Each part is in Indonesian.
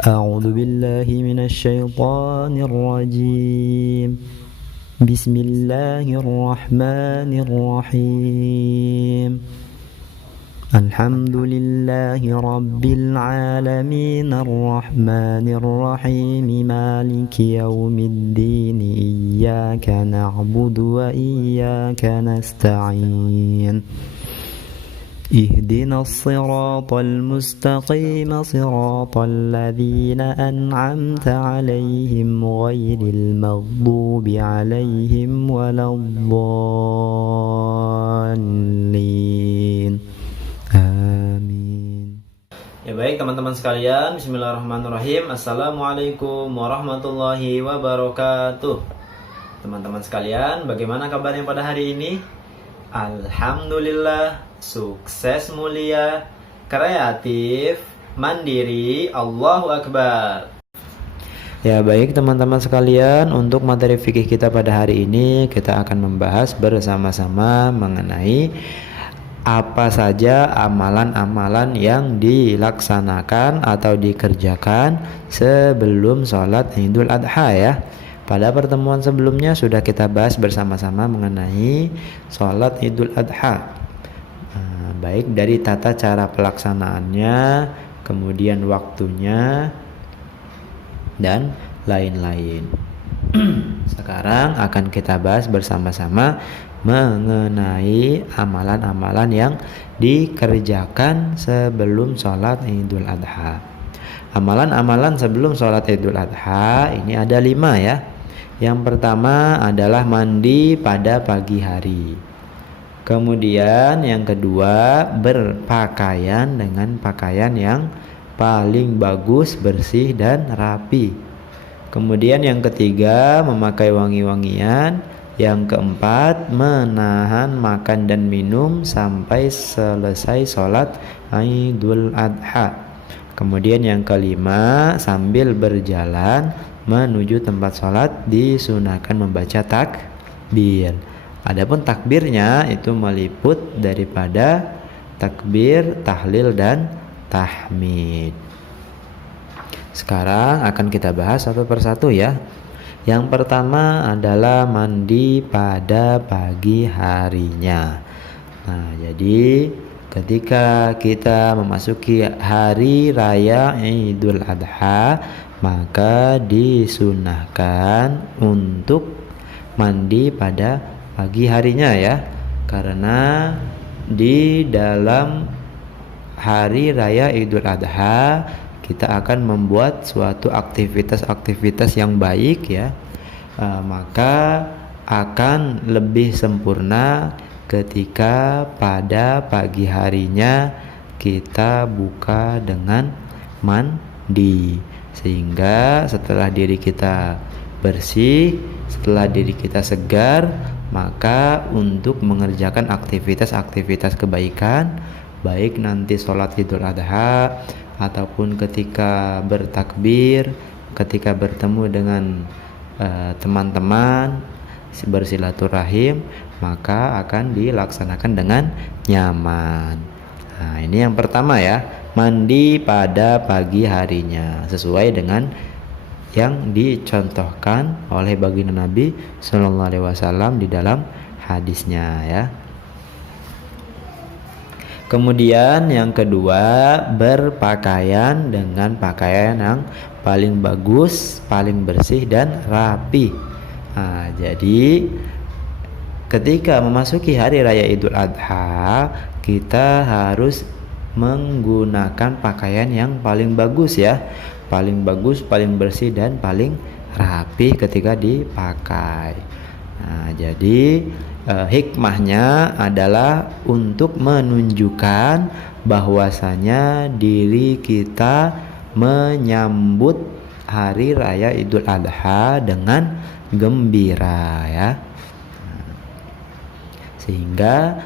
أعوذ بالله من الشيطان الرجيم بسم الله الرحمن الرحيم الحمد لله رب العالمين الرحمن الرحيم مالك يوم الدين إياك نعبد وإياك نستعين اهدنا الصراط المستقيم صراط الذين أنعمت عليهم غير المغضوب عليهم ولا الضالين Amin. Ya baik teman-teman sekalian, bismillahirrahmanirrahim. Assalamualaikum warahmatullahi wabarakatuh. Teman-teman sekalian, bagaimana kabarnya pada hari ini? Alhamdulillah, sukses, mulia, kreatif, mandiri, Allahu Akbar. Ya baik teman-teman sekalian, untuk materi fikih kita pada hari ini kita akan membahas bersama-sama mengenai apa saja amalan-amalan yang dilaksanakan atau dikerjakan sebelum sholat Idul Adha ya. Pada pertemuan sebelumnya sudah kita bahas bersama-sama mengenai sholat Idul Adha, baik dari tata cara pelaksanaannya, kemudian waktunya, dan lain-lain. Sekarang akan kita bahas bersama-sama mengenai amalan-amalan yang dikerjakan sebelum sholat Idul Adha. Amalan-amalan sebelum sholat Idul Adha ini ada 5 ya. Yang pertama adalah mandi pada pagi hari. Kemudian yang kedua, berpakaian dengan pakaian yang paling bagus, bersih dan rapi. Kemudian yang ketiga, memakai wangi-wangian. Yang keempat, menahan makan dan minum sampai selesai sholat Idul Adha. Kemudian yang kelima, sambil berjalan menuju tempat sholat disunahkan membaca takbir. Adapun takbirnya itu meliput daripada takbir, tahlil dan tahmid. Sekarang akan kita bahas satu persatu ya. Yang pertama adalah mandi pada pagi harinya. Nah, jadi ketika kita memasuki hari raya Idul Adha, maka disunahkan untuk mandi pada pagi harinya ya. Karena di dalam hari raya Idul Adha kita akan membuat suatu aktivitas-aktivitas yang baik ya, maka akan lebih sempurna ketika pada pagi harinya kita buka dengan mandi, sehingga setelah diri kita bersih, setelah diri kita segar, maka untuk mengerjakan aktivitas-aktivitas kebaikan, baik nanti sholat Idul Adha ataupun ketika bertakbir, ketika bertemu dengan teman-teman bersilaturahim, maka akan dilaksanakan dengan nyaman. Nah, ini yang pertama ya, mandi pada pagi harinya sesuai dengan yang dicontohkan oleh baginda Nabi Sallallahu Alaihi Wasallam di dalam hadisnya ya. Kemudian yang kedua, berpakaian dengan pakaian yang paling bagus, paling bersih dan rapi. Nah, jadi ketika memasuki hari raya Idul Adha, kita harus menggunakan pakaian yang paling bagus ya. Paling bagus, paling bersih dan paling rapi ketika dipakai. Nah, jadi hikmahnya adalah untuk menunjukkan bahwasanya diri kita menyambut hari raya Idul Adha dengan gembira ya. Sehingga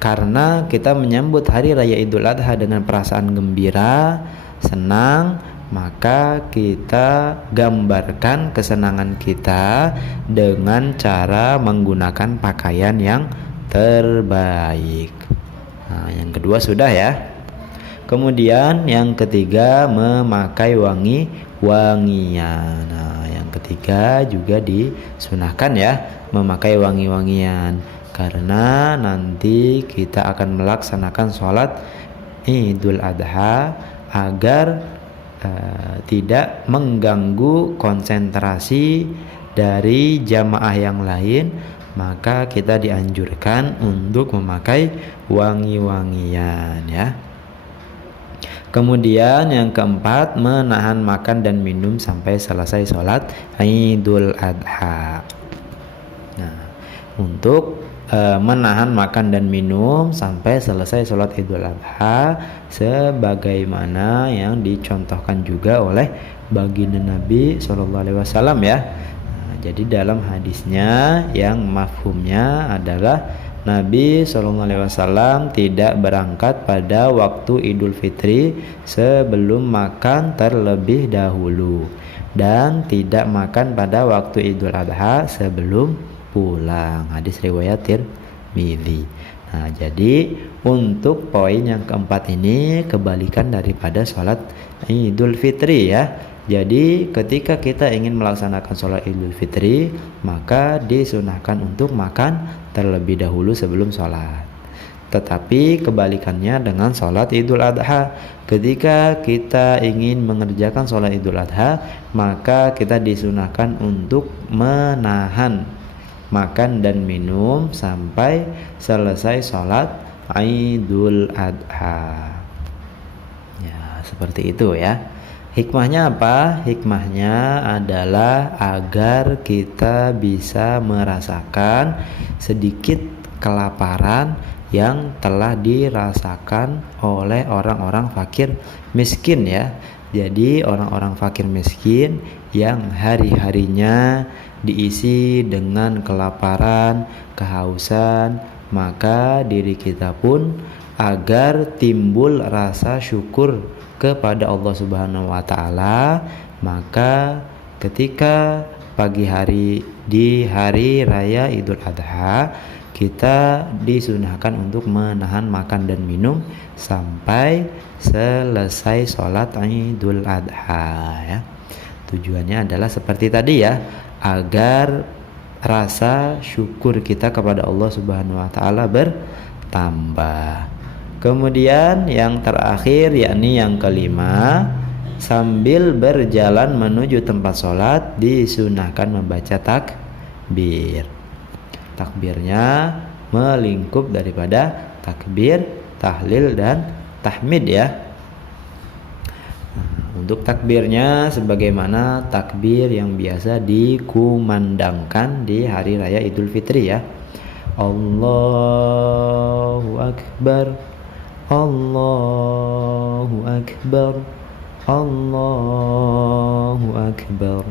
karena kita menyambut hari raya Idul Adha dengan perasaan gembira, senang, maka kita gambarkan kesenangan kita dengan cara menggunakan pakaian yang terbaik. Nah, yang kedua sudah ya. Kemudian yang ketiga memakai wangi-wangian. Nah, yang ketiga juga disunahkan ya, memakai wangi-wangian, karena nanti kita akan melaksanakan sholat Idul Adha agar tidak mengganggu konsentrasi dari jamaah yang lain, maka kita dianjurkan untuk memakai wangi-wangian ya. Kemudian yang keempat, menahan makan dan minum sampai selesai sholat Idul Adha. Nah, untuk menahan makan dan minum sampai selesai sholat Idul Adha, sebagaimana yang dicontohkan juga oleh baginda Nabi SAW ya. Nah, jadi dalam hadisnya yang mafhumnya adalah Nabi SAW tidak berangkat pada waktu Idul Fitri sebelum makan terlebih dahulu, dan tidak makan pada waktu Idul Adha sebelum pulang. Hadis riwayat Tirmidzi. Nah, jadi untuk poin yang keempat ini kebalikan daripada sholat Idul Fitri ya. Jadi ketika kita ingin melaksanakan sholat Idul Fitri, maka disunahkan untuk makan terlebih dahulu sebelum sholat. Tetapi kebalikannya dengan sholat Idul Adha, ketika kita ingin mengerjakan sholat Idul Adha, maka kita disunahkan untuk menahan makan dan minum sampai selesai sholat Idul Adha. Ya, seperti itu ya. Hikmahnya apa? Hikmahnya adalah agar kita bisa merasakan sedikit kelaparan yang telah dirasakan oleh orang-orang fakir miskin ya. Jadi orang-orang fakir miskin yang hari-harinya diisi dengan kelaparan, kehausan, maka diri kita pun agar timbul rasa syukur kepada Allah Subhanahu wa taala, maka ketika pagi hari di hari raya Idul Adha, kita disunahkan untuk menahan makan dan minum sampai selesai sholat Idul Adha ya. Tujuannya adalah seperti tadi ya, agar rasa syukur kita kepada Allah Subhanahu wa taala bertambah. Kemudian yang terakhir yakni yang kelima, sambil berjalan menuju tempat sholat disunahkan membaca takbir. Takbirnya melingkup daripada takbir, tahlil dan tahmid ya. Untuk takbirnya sebagaimana takbir yang biasa dikumandangkan di hari raya Idul Fitri ya. Allahu Akbar, Allahu Akbar, Allahu Akbar,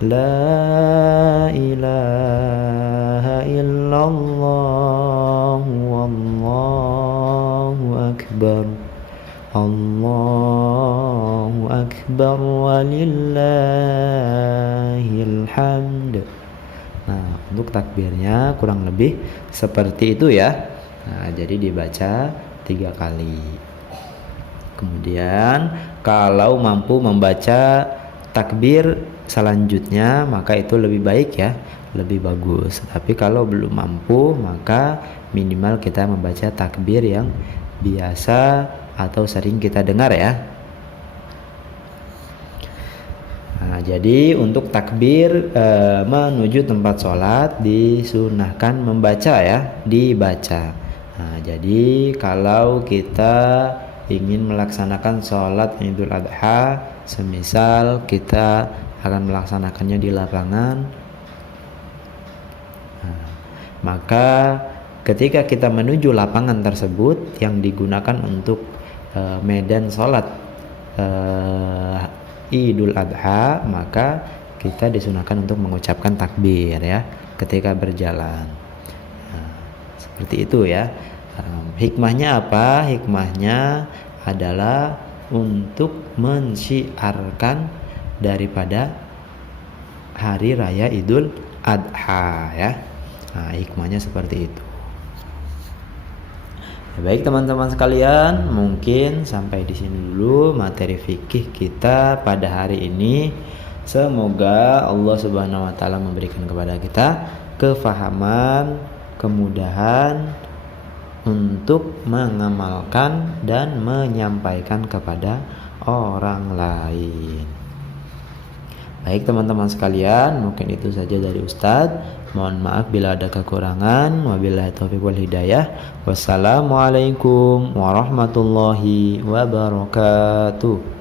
La ilaha illallah, Wallahu Akbar, Allahu Akbar, walillahil hamd. Nah, untuk takbirnya kurang lebih seperti itu ya. Nah, jadi dibaca 3 kali. Kemudian kalau mampu membaca takbir selanjutnya, maka itu lebih baik ya, lebih bagus. Tapi kalau belum mampu, maka minimal kita membaca takbir yang biasa atau sering kita dengar ya. Nah, jadi untuk takbir menuju tempat sholat disunahkan membaca ya, dibaca. Nah, jadi kalau kita ingin melaksanakan sholat Idul Adha, semisal kita akan melaksanakannya di lapangan, nah, maka ketika kita menuju lapangan tersebut yang digunakan untuk medan sholat Idul Adha, maka kita disunahkan untuk mengucapkan takbir ya ketika berjalan. Nah, seperti itu ya. Hikmahnya apa? Hikmahnya adalah untuk mensyiarkan daripada hari raya Idul Adha ya. Nah, hikmahnya seperti itu. Ya, baik teman-teman sekalian, mungkin sampai di sini dulu materi fikih kita pada hari ini. Semoga Allah Subhanahu wa taala memberikan kepada kita kefahaman, kemudahan untuk mengamalkan dan menyampaikan kepada orang lain. Baik teman-teman sekalian, mungkin itu saja dari Ustadz. Mohon maaf bila ada kekurangan. Wabillahi taufiq wal hidayah. Wassalamualaikum warahmatullahi wabarakatuh.